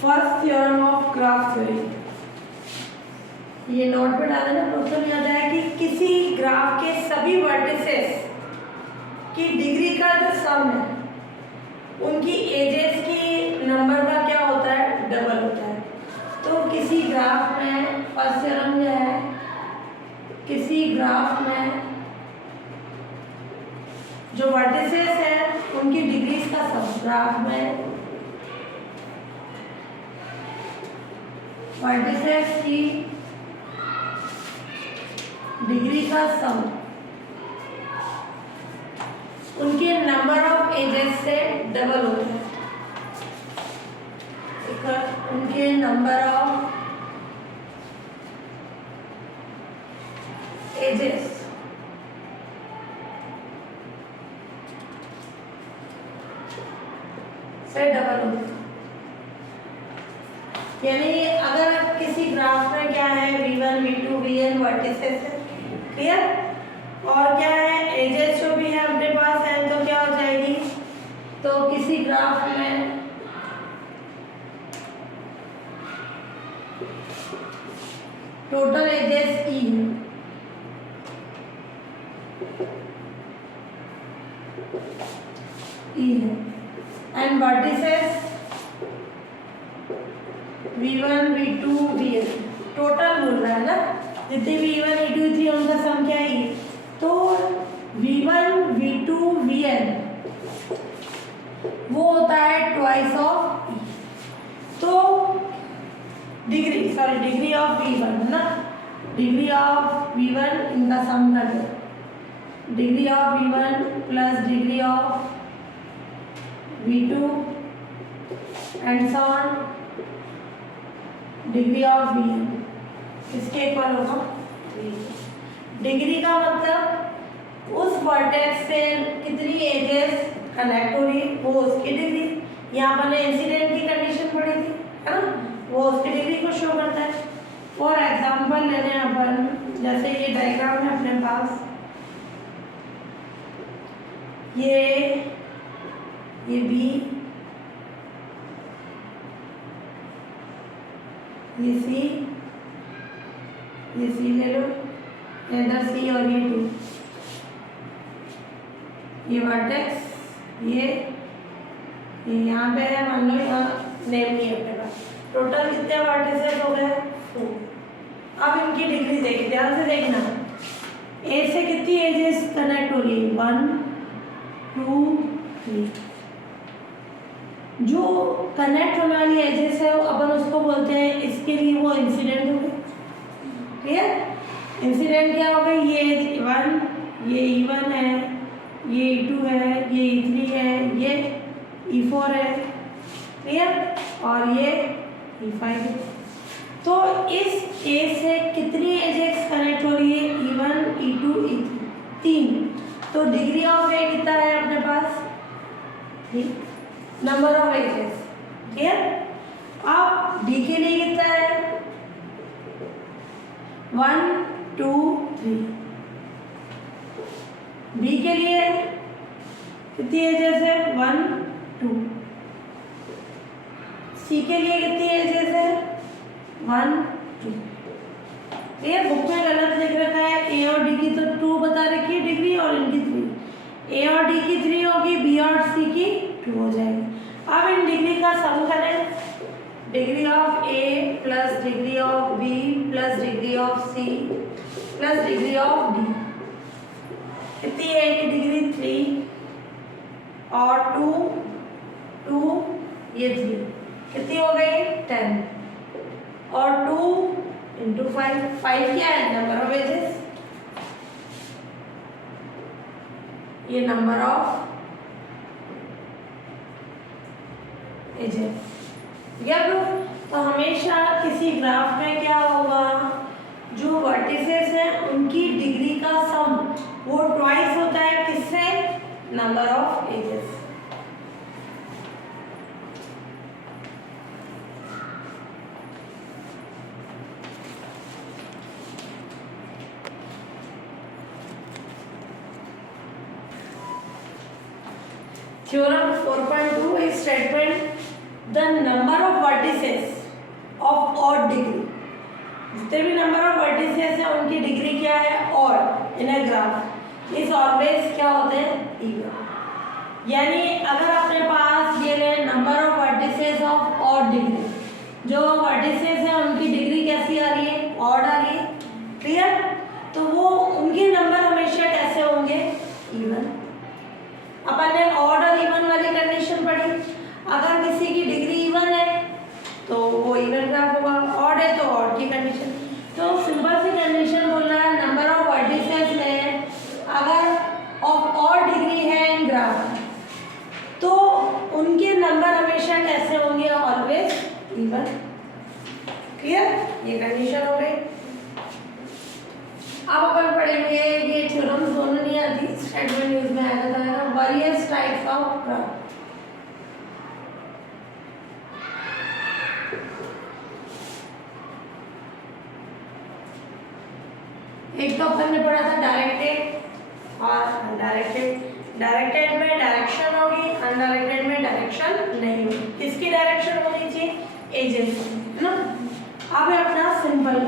First theorem of graph theory. ये note पे डाल देना। क्वेश्चन याद है कि किसी ग्राफ के सभी वर्टिसेस की डिग्री का जो सम है उनकी एजेस की नंबर का क्या होता है, डबल होता है। तो किसी ग्राफ में फर्स्ट थ्योरम जो है, किसी ग्राफ में जो वर्टिसेस है उनकी डिग्रीज का सम, ग्राफ में वर्टिसेस की डिग्री का सम उनके नंबर ऑफ एजेस से डबल होता है। उनके नंबर ऑफ एजेस से डबल होता है। यानी अगर किसी ग्राफ में क्या है, v1 v2 vn वर्टिसेस है, क्लियर, और क्या है एजेस जो भी है अपने पास है, तो क्या हो जाएगी, तो किसी ग्राफ में टोटल एजेस ई है and vertices v1 v2 vn total बोल रहा है ना, जितने v1 v2 v3 उनका सम क्या है, तो v1 v2 vn वो होता है ट्वाइस ऑफ ई। तो डिग्री ऑफ v1 है ना, डिग्री ऑफ v1 इनका सम कर दो, degree of v1 plus degree of v2 and so on degree of vn किसके इक्वल होगा, डिग्री का मतलब उस वर्टेक्स से कितनी एजेस कनेक्ट हो रही है वो उसकी डिग्री। यहाँ पर इंसिडेंट की कंडीशन पड़ी थी है ना, वो उसकी डिग्री को शो करता है। फॉर एग्जांपल लेने अपन, जैसे ये डायग्राम है अपने पास, ये B, ये C ले लो, इधर C और ये 2, ये वर्टेक्स ये यहाँ पे है, मान लो यहाँ नेम नहीं है अपने पास। टोटल कितने वर्टिसेस हो गए, 4। अब इनकी डिग्री देखिए, ध्यान से देखना, ए से कितनी एजेस कनेक्ट हो रही है, 1 2 3। जो कनेक्ट होने वाली एजेस है अपन उसको बोलते हैं, इसके लिए वो इंसिडेंट हो गए, क्लियर। इंसिडेंट क्या हो गई, ये E1, ये E1 है, ये E2 है, ये E3 है, ये E4 है, क्लियर, और ये E5 है। तो इस ए से कितनी एजेस कनेक्ट हो रही है, E1 E2 E3 3। तो डिग्री ऑफ ए कितना है अपने पास, 3, नंबर ऑफ एजेस, क्लियर। अब डी के लिए कितना है, 1 2 3। बी के लिए कितनी एजेस है, 1 2। सी के लिए कितनी एजेस है, 1 2। ये बुक में गलत लिख रखा है, ए और डी की तो 2 बता रखी है डिग्री और इनकी 3। ए और डी की 3 होगी, बी और सी की 2 हो जाएगी। अब इन डिग्री का सम करें, degree of A plus degree of B plus degree of C plus degree of D, कितनी है की डिग्री, 3 और 2 2 ये 3, कितनी हो गई, 10 और 2 इंटू 5, 5 क्या है, नंबर ऑफ एजेस, ये नंबर ऑफ एजेस, या तो हमेशा किसी ग्राफ में क्या होगा, जो वर्टिसेस हैं उनकी डिग्री का सम वो ट्वाइस होता है, किससे, number of edges. Theorem 4.2 is statement the number of vertices of odd degree, जितने भी नंबर ऑफ वर्टिसेस है उनकी डिग्री क्या है, odd in a graph is always क्या होते हैं, इवन। यानी अगर अपने पास ये रहे number of vertices of odd degree, जो वर्टिसेस है उनकी डिग्री कैसी आ रही है, ऑड आ रही है, क्लियर। तो वो उनके नंबर हमेशा कैसे होंगे, इवन। अपन ने ऑड और इवन वाली कंडीशन पढ़ी, अगर किसी की डिग्री इवन है तो वो इवन ग्राफ होगा, ऑड है तो ऑड की कंडीशन। तो सिंपल सी कंडीशन बोल रहा है नंबर ऑफ वर्टिसेस में अगर ऑफ ऑड डिग्री है इन ग्राफ तो उनके नंबर हमेशा कैसे होंगे, ऑलवेज इवन, क्लियर। ये कंडीशन हो गई। अब अपन पढ़ेंगे ये थ्योरम्स दोनों नहीं आती, स्टेटमेंट न्यूज में आया था वेरियस टाइप्स ऑफ ग्राफ। एक तो अपन ने पढ़ा था डायरेक्टेड और अनडायरेक्टेड। डायरेक्टेड में डायरेक्शन होगी, अनडायरेक्टेड में डायरेक्शन नहीं होगी। किसकी डायरेक्शन होनी चाहिए, एजेस, है ना। अब है अपना सिंपल,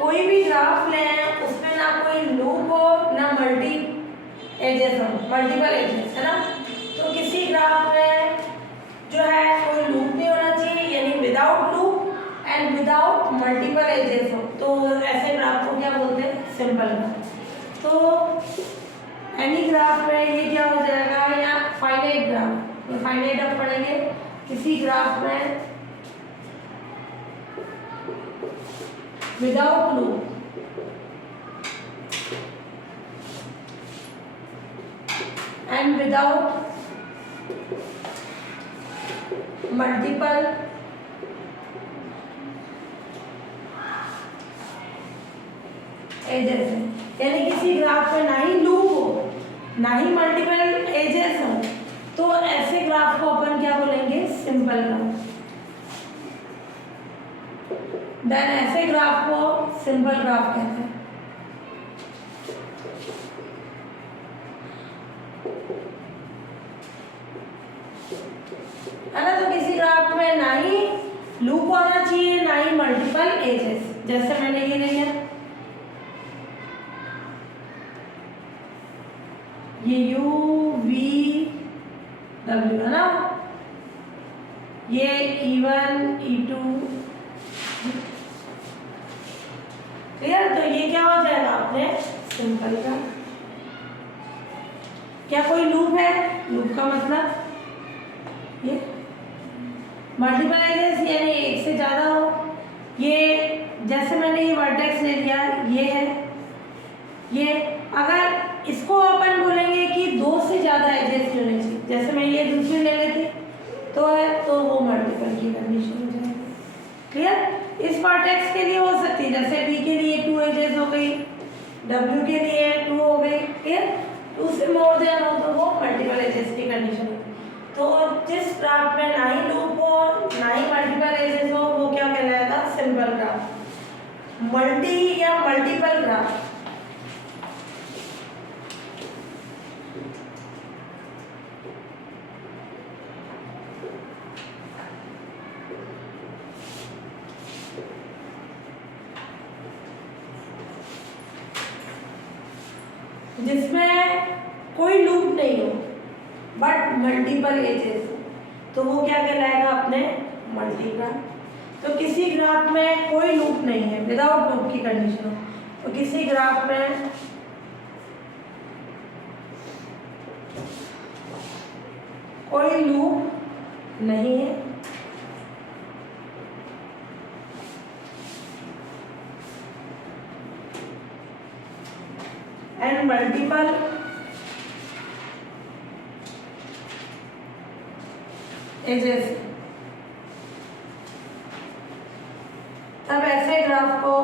कोई भी ग्राफ लें उसमें ना कोई लूप हो ना मल्टी एजेस हो, मल्टीपल एजेस, है ना। तो किसी ग्राफ में जो है कोई लूप नहीं होना चाहिए, यानी without loop and without multiple edges हो, तो ऐसे ग्राफ को क्या बोलते हैं, सिंपल ग्राफ। तो एनी ग्राफ में ये क्या हो जाएगा, या फाइनाइट ग्राफ, ये फाइनाइट अब पढ़ेंगे। किसी ग्राफ में without loop and without multiple edges है, यानी किसी ग्राफ में ना ही लूप हो ना ही मल्टीपल एजेस हो, तो ऐसे ग्राफ को अपन क्या बोलेंगे, सिंपल ग्राफ। देन ऐसे ग्राफ को सिंपल ग्राफ कहते हैं। है ना। तो किसी ग्राफ में ना ही लूप होना चाहिए ना ही मल्टीपल एजेस, जैसे मैंने ये लिया, ये U V W, है ना। ये E1 E2, क्लियर। तो ये क्या हो जाएगा अपने सिंपल का। क्या कोई लूप है, लूप का मतलब ये मल्टीपल एजेस, यानी एक से ज्यादा हो। ये जैसे मैंने ये वर्टेक्स ले लिया, ये है, ये अगर इसको अपन बोलेंगे कि दो से ज्यादा एजेस होने चाहिए, जैसे मैं ये दूसरी ले लेती तो है, तो वो मल्टीपल की कंडीशन हो जाएगी, क्लियर। इस वर्टेक्स के लिए हो सकती है, जैसे V के लिए 2 एजेस हो गई, W के लिए 2 हो गई, क्लियर। 2 से मोर देन हो तो वो मल्टीपल एजेस की कंडीशन होगी। तो जिस ग्राफ में ना ही लूप हो ना ही मल्टीपल एजेस हो, वो क्या कहलाएगा, सिंपल ग्राफ। मल्टी या मल्टीपल ग्राफ जिसमें कोई लूप नहीं हो बट मल्टीपल एजेस हो, तो वो क्या कहलाएगा, अपने मल्टी ग्राफ। तो किसी ग्राफ में कोई लूप नहीं है, विदाउट लूप की कंडीशन हो, तो किसी ग्राफ में कोई लूप नहीं है एंड मल्टीपल एजेस, तब ऐसे ग्राफ को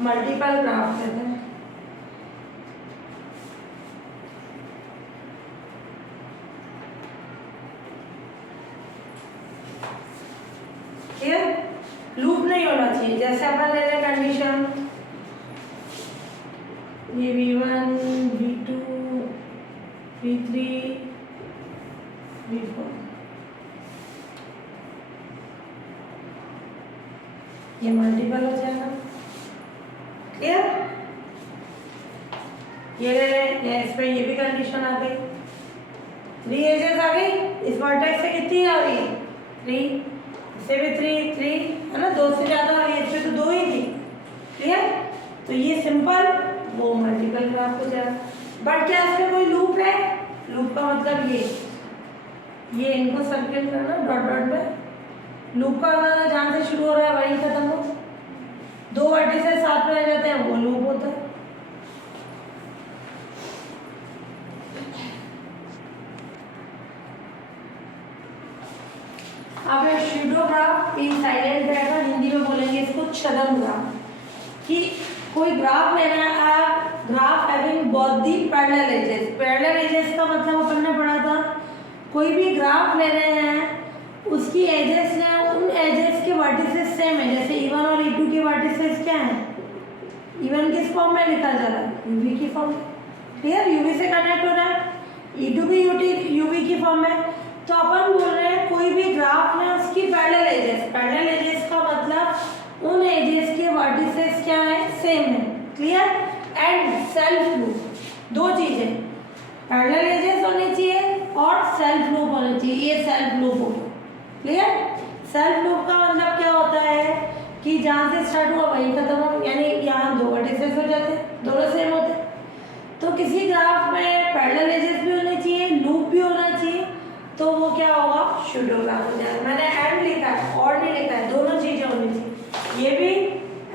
मल्टीपल ग्राफ कहते हैं। लूप नहीं होना चाहिए। जैसे अपन ले लें कंडीशन, ये V1 V2 V3 V4, ये मल्टीपल हो जाएगा। क्लियर? ये ले लें, इसमें ये भी कंडीशन आ गई, 3 एजेस आ गई। इस वर्टेक्स से कितनी आ रही है? 3, इससे भी 3 है ना, 2 से ज़्यादा आ रही है, इसमें तो 2 ही थी। क्लियर? तो ये सिंपल, वो मल्टीपल ग्राफ हो जाएगा। बट क्या इसमें कोई लूप है? लूप का मतलब ये इनको सर्किल करना डॉट डॉट में। लूप का मतलब जहाँ से शुरू हो रहा है वहीं खत्म हो। 2 वर्टिसेस साथ में आ जाते हैं, वो लूप होता है। आपने शूडो ग्राफ भी साइलेंट रहेगा, हिंदी में बोलेंगे इसको छद्म ग्राफ। कि कोई ग्राफ लेना है, graph having both the parallel edges. Parallel edges का मतलब अपन ने पढ़ा था, कोई भी ग्राफ ले रहे हैं उसकी एजेस ने उन एजेस के वर्टिसेस सेम है। जैसे E1 और E2 के वर्टिसेस क्या हैं? E1 किस फॉर्म में लिखा जा रहा है? UV की फॉर्म। क्लियर? UV से कनेक्ट हो रहा है। E2 भी UV की फॉर्म में। तो अपन बोल रहे हैं कोई भी ग्राफ में उसकी पैरेलल एजेस, पैरेलल एजेस का मतलब उन एजेस के वर्टिसेस क्या है? सेम है। क्लियर? एंड सेल्फ लूप, 2 चीजें, पैरेलल एजेस होनी चाहिए और सेल्फ लूप होनी चाहिए। ये सेल्फ लूप होगा। क्लियर? सेल्फ लूप का मतलब क्या होता है कि जहाँ से स्टार्ट हुआ वहीं खत्म हो, यानी यहाँ 2 वर्टिसेस हो जाते हैं, दोनों सेम होते हैं। तो किसी ग्राफ में पैरेलल एजेस भी होने चाहिए, लूप भी होना चाहिए, तो वो क्या होगा? शूडो ग्राफ हो जाएगा। मैंने एंड लिखा है और नहीं लिखा है, दोनों चीजें होनी चाहिए, ये भी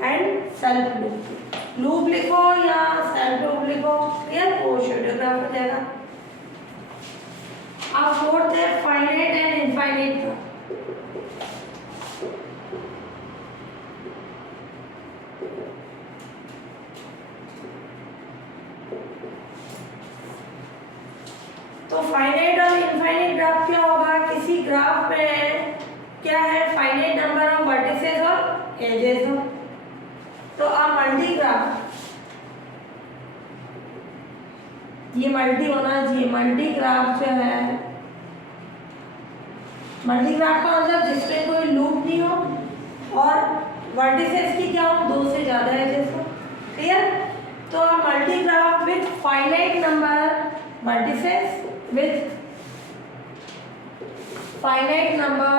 एंड सेल्फ लूप। लूप लिखो या सेल्फ लूप लिखो, क्लियर? वो शूडो ग्राफ हो जाएगा। अब फोर्थ है फाइनाइट एंड इनफाइनाइट ग्राफ। तो फाइनाइट और इनफाइनाइट ग्राफ क्या होगा? किसी ग्राफ में क्या है? फाइनाइट नंबर ऑफ वर्टिसेस और एजेस हो। तो मल्टी ग्राफ, ये मल्टी होना चाहिए। मल्टी ग्राफ जो है, मल्टी ग्राफ का मतलब जिसमें कोई लूप नहीं हो और वर्टिसेस की क्या हो? 2 से ज्यादा एजेस हो। क्लियर? तो multi graph with finite number vertices with finite number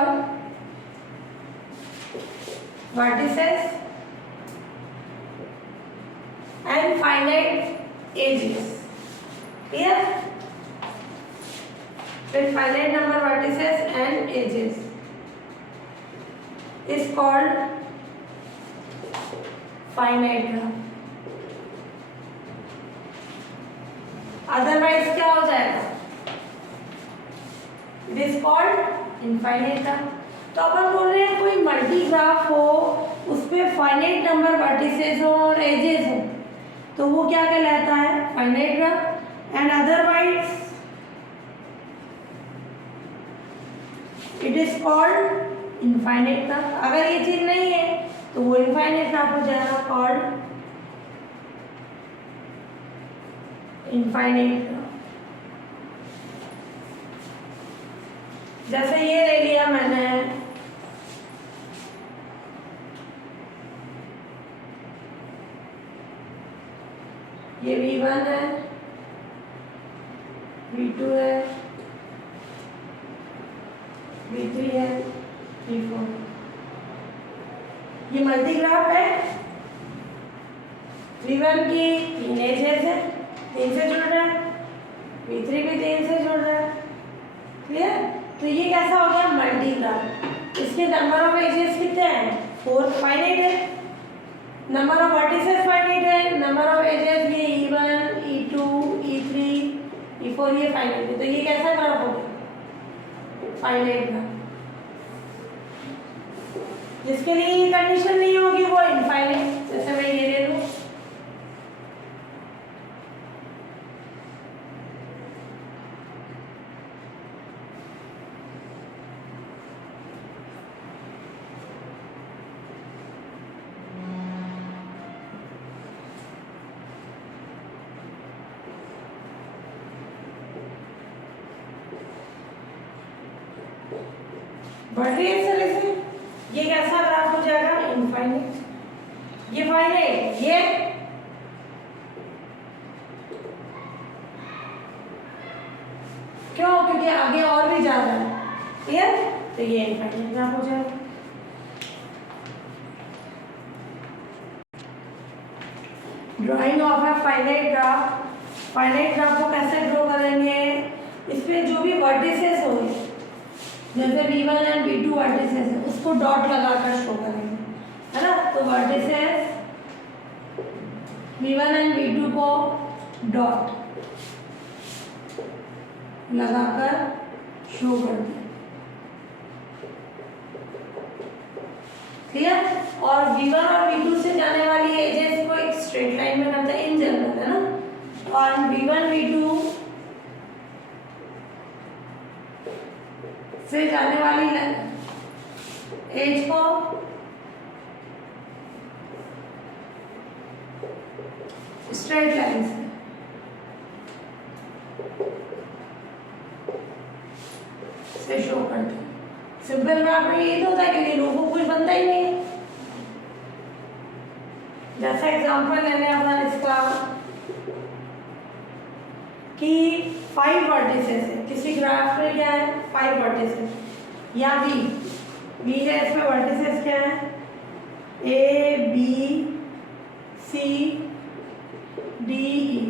vertices and finite edges. Clear? With finite number vertices and edges is called finite graph. Otherwise क्या हो जाएगा? It is called infinite graph. तो अपन बोल रहे हैं कोई multi graph हो, उसपे फाइनाइट नंबर वर्टिसेस हो और एजेस हो, तो वो क्या कहलाता है? Finite graph. And otherwise it is called infinite graph. अगर ये चीज नहीं है तो वो इनफाइनाइट ग्राफ हो जाएगा, कॉल्ड इनफाइनाइट ग्राफ। जैसे ये ले लिया मैंने, ये V1 है, V2 है, V3 है, V4। ये मल्टीग्राफ है। V1 की 3 एजेस है, 3 से जुड़ रहा है, V3 भी 3 से जुड़ रहा है। क्लियर? तो ये कैसा हो गया? मल्टीग्राफ। इसके नंबर ऑफ एजेस कितने हैं? 4 फाइनाइट है, नंबर ऑफ वर्टिसेस फाइनाइट है, नंबर ऑफ एजेस ये E1 E2 E3 E4 ये फाइनाइट है। तो ये कैसा ग्राफ हो गया? Finite graph. जिसके लिए ये कंडीशन नहीं होगी वो इनफाइनाइट। जैसे मैं ये ले लूं, बढ़ रही है इस तरह से, ये कैसा ग्राफ हो जाएगा, इनफाइनाइट। ये फाइनाइट, ये क्यों, क्योंकि आगे और भी ज्यादा है, क्लियर। तो ये इनफाइनाइट ग्राफ हो जाएगा। Drying of a finite graph, finite graph को कैसे ड्रॉ करेंगे, इस पे जो भी वर्टिसेस होंगे, जैसे V1 एंड V2 वर्टिसेस है, उसको डॉट लगाकर शो करेंगे, है ना। तो vertices V1 and V2 co dot लगाकर शो करते हैं, क्लियर। और V1 और V2 से जाने वाली एजेस को एक स्ट्रेट लाइन में करते हैं इन जनरल, है ना। और V1 V2 से जाने वाली एज को स्ट्रेट लाइन से शो करते हैं। सिंपल ग्राफ में यही तो होता है, क्योंकि लोगों को कुछ बनता ही नहीं है। जैसा एग्जांपल ले लें अपन इसका कि 5 वर्टिसेस है किसी ग्राफ में, क्या है 5 वर्टिसेस, या V है, इसमें वर्टिसेस क्या है A B C D E,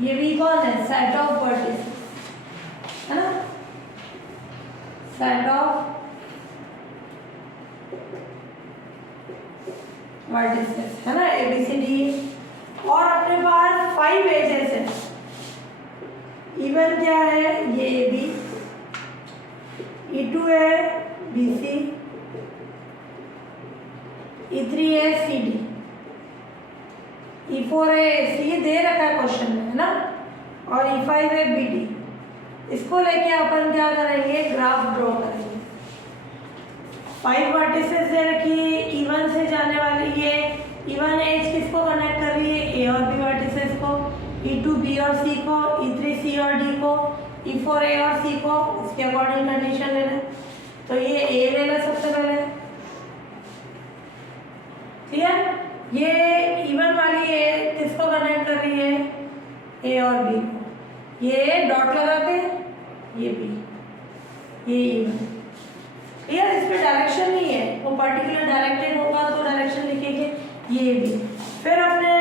ये V कौन है, सेट ऑफ वर्टिसेस, है ना, सेट ऑफ वर्टिसेस, है ना, ABCD। और अपने पास 5 एजेस है, E1 क्या है, ये AB, E2 है BC, E3 है CD, E4 है AC, ये दे रखा है क्वेश्चन में, है ना। और E5 है BD। इसको लेके अपन क्या करेंगे, ग्राफ ड्रॉ करेंगे। 5 वर्टिसेस दे रखी है, E1 से जाने वाली ये E1 एज किसको कनेक्ट कर रही है, A और B वर्टिसेस को, E2 B और C को, E3 C और D को, E4 A और C को, इसके अकॉर्डिंग कंडीशन लेना। तो ये A लेना सबसे पहले, क्लियर। ये E1 वाली A किसको कनेक्ट कर रही है, A और B को, ये डॉट लगाते हैं, ये B, ये E1, क्लियर। इस पे डायरेक्शन नहीं है, वो पर्टिकुलर डायरेक्टेड होगा तो डायरेक्शन लिखेंगे, ये भी। फिर अपने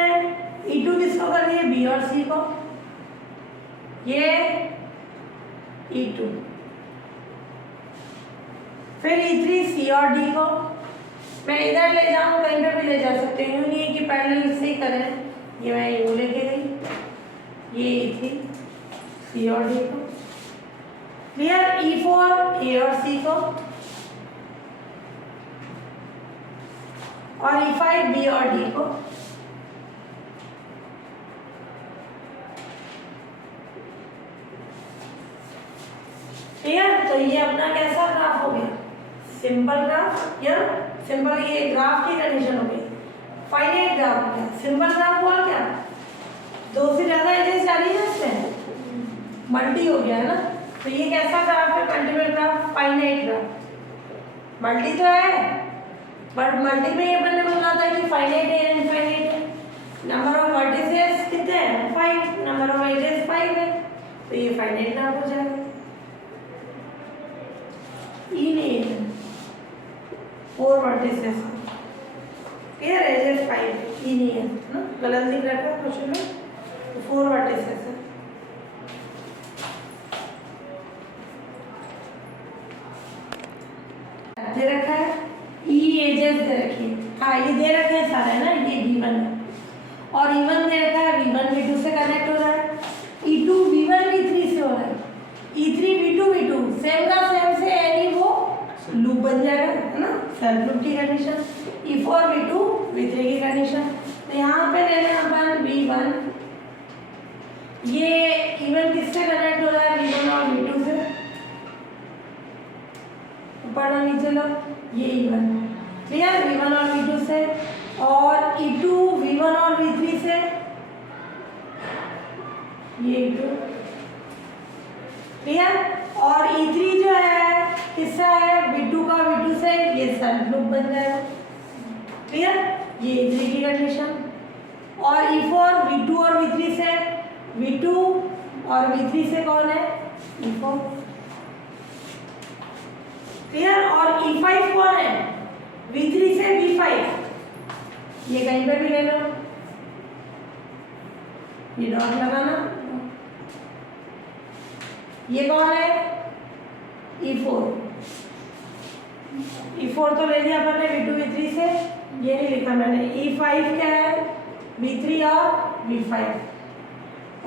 E2 किसको कर रही है, B और C को, ये E2। फिर E3 C और D को, मैं इधर ले जाऊँ कहीं पे भी ले जा सकते हैं, यूँ नहीं है कि पैरेलल से ही करें, ये मैं यूँ लेके गई, ये E3 C और D को, क्लियर। E4 A और C को, और E5 B और D को, क्लियर। तो ये अपना कैसा ग्राफ हो गया, सिंपल ग्राफ, या सिंपल ये ग्राफ की कंडीशन हो गई। फाइनाइट ग्राफ हो गया, सिंपल ग्राफ हुआ क्या, 2 से ज्यादा एजेस जा रही है इसमें, मल्टी हो गया है ना। तो ये कैसा ग्राफ है, multiple graph, finite graph. Multi तो है, बट मल्टी में ये अपन ने बोला था कि फाइनाइट है इनफाइनाइट है। नंबर ऑफ वर्टिसेस कितने हैं, 5, नंबर ऑफ एजेस 5 है, तो ये फाइनाइट ग्राफ हो जाएगा। ई नहीं है, 4 वर्टिसेस, क्लियर, एजेस 5, ई नहीं है ना, गलत लिख रखा है क्वेश्चन में, तो 4 वर्टिसेस है। दे रखा है ई एजेस दे रखी है, हाँ ये दे रखे हैं सारे, है ना, ये V1 है, और E1 दे रखा है, V1 V2 से कनेक्ट हो रहा है, E2 V1 V3 से हो रहा है, E3 V2 V2 सेम का सेम से यानी वो लूप बन जाएगा, है ना, सेल्फ लूप की कंडीशन। E4 V2 V3 की कंडीशन। तो यहाँ पे ले लें अपन V1, ये E1 किससे कनेक्ट हो रहा है, V1 और V2 से, ऊपर और नीचे लो, ये E1, क्लियर, V1 और V2 से, और E2 V1 और V3 से, ये E2, क्लियर। और E3 जो है किससे क्लियर, ये E3 की कंडीशन। और E4 V2 और V3 से, V2 और V3 से कौन है, E4, क्लियर। और E5 कौन है, V3 से V5, ये कहीं पे भी ले लो, ये डॉट लगाना। ये कौन है, E4, E4 तो ले लिया अपन ने V2 V3 से, ये नहीं लिखा मैंने। E5 क्या है, V3 और V5,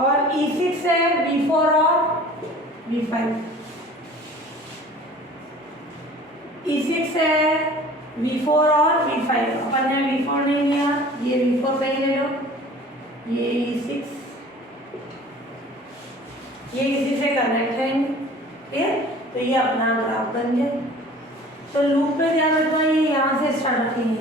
और E6 है V4 और V5, E6 है V4 और V5, अपन ने V4 नहीं लिया, ये V4 कहीं ले लो, ये E6, ये इसी से कनेक्ट है, ठीक। तो ये अपना ग्राफ बन गया। तो लूप में ध्यान रखना, ये यहाँ से स्टार्ट होती है।